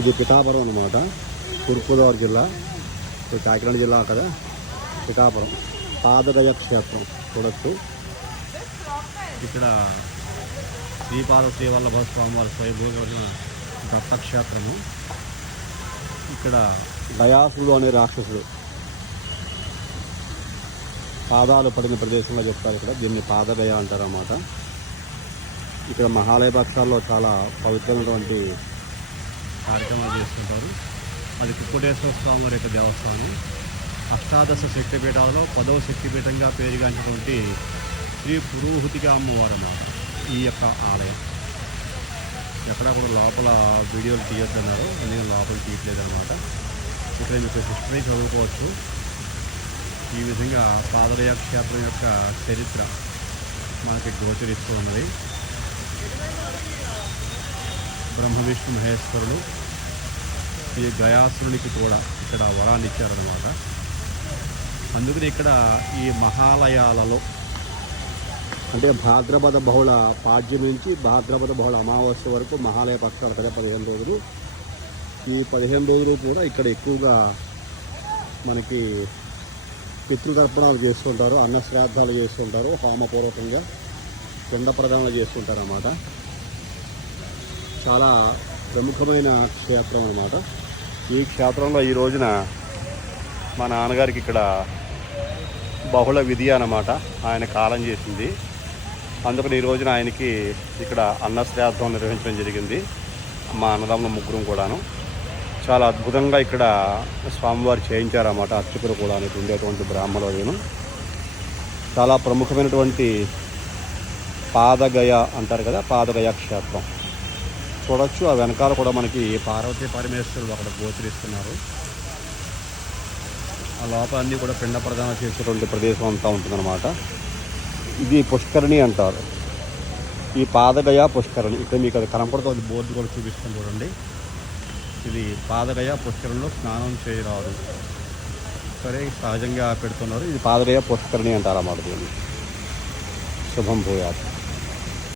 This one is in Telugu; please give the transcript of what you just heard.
ఇది పిఠాపురం అనమాట తూర్పుగోదావరి జిల్లా కాకినాడ జిల్లా కదా? పిఠాపురం. పాదగయ క్షేత్రం చూడొచ్చు. ఇక్కడ శ్రీపాద శ్రీవల్లభ స్వామివారి స్వయంభూమైన దత్తక్షేత్రము ఇక్కడ దయాసుడు అనే రాక్షసుడు పాదాలు పడిన ప్రదేశంలో చెప్తారు ఇక్కడ. దీన్ని పాదగయ అంటారు అన్నమాట. ఇక్కడ మహాలయ పక్షాల్లో చాలా పవిత్రమైనటువంటి కార్యక్రమాలు చేస్తుంటారు. అది కుక్కుటేశ్వర స్వామి వారి యొక్క దేవస్థానం. అష్టాదశ శక్తిపీఠాలలో పదవ శక్తిపీఠంగా పేరుగాంచినటువంటి శ్రీ పురోహితిగా అమ్మవారు అన్నమాట ఈ యొక్క ఆలయం. ఎక్కడా కూడా లోపల వీడియోలు తీయొద్దన్నారు. నేను లోపల తీయట్లేదు అనమాట ఇక్కడ మీకు హిస్టరీ చదువుకోవచ్చు. ఈ విధంగా పాదరయ క్షేత్రం యొక్క చరిత్ర మనకి గోచరిస్తూ ఉన్నది. బ్రహ్మ విష్ణు మహేశ్వరుడు ఈ గయాసురునికి కూడా ఇక్కడ వరాన్ని ఇచ్చారనమాట అందుకని ఇక్కడ ఈ మహాలయాలలో అంటే భాద్రపద బహుళ పాడ్యం నుంచి భాద్రపద బహుళ అమావాస్య వరకు మహాలయ పక్షాలు కదా పదిహేను రోజులు. ఈ పదిహేను రోజులు కూడా ఇక్కడ ఎక్కువగా మనకి పితృతర్పణాలు చేస్తుంటారు అన్న శ్రాద్ధాలు చేస్తుంటారు హోమపూర్వకంగా పిండ ప్రదానాలు చేస్తుంటారు అన్నమాట చాలా ప్రముఖమైన క్షేత్రం అన్నమాట. ఈ క్షేత్రంలో ఈ రోజున మా నాన్నగారికి ఇక్కడ బహుళ విధి అన్నమాట. ఆయన కాలం చేసింది. అందుకని ఈ రోజున ఆయనకి ఇక్కడ అన్నశ్రాద్ధం నిర్వహించడం జరిగింది. మా అన్నదమ్ముల ముగ్గురం కూడాను. చాలా అద్భుతంగా ఇక్కడ స్వామివారు చేయించారన్నమాట. అర్చకులు కూడా అనేది ఉండేటువంటి బ్రాహ్మణులను చాలా ప్రముఖమైనటువంటి పాదగయ అంటారు కదా పాదగయ క్షేత్రం. చూడొచ్చు. ఆ వెనకాల కూడా మనకి పార్వతీ పరమేశ్వరుడు అక్కడ గోచరిస్తున్నారు. ఆ లోపల అన్నీ కూడా పిండ ప్రదానం చేసేటువంటి ప్రదేశం అంతా ఉంటుందన్నమాట. ఇది పుష్కరిణి అంటారు. ఈ పాదగయ పుష్కరిణి. ఇక్కడ మీకు అది కనపడుతుంది బోర్డు కూడా చూపిస్తాను చూడండి. ఇది పాదగయ పుష్కరంలో స్నానం చేయరాదు. సరే సహజంగా పెడుతున్నారు. ఇది పాదగయ పుష్కరిణి అంటారు అన్నమాట దీన్ని. శుభం భూయాత్.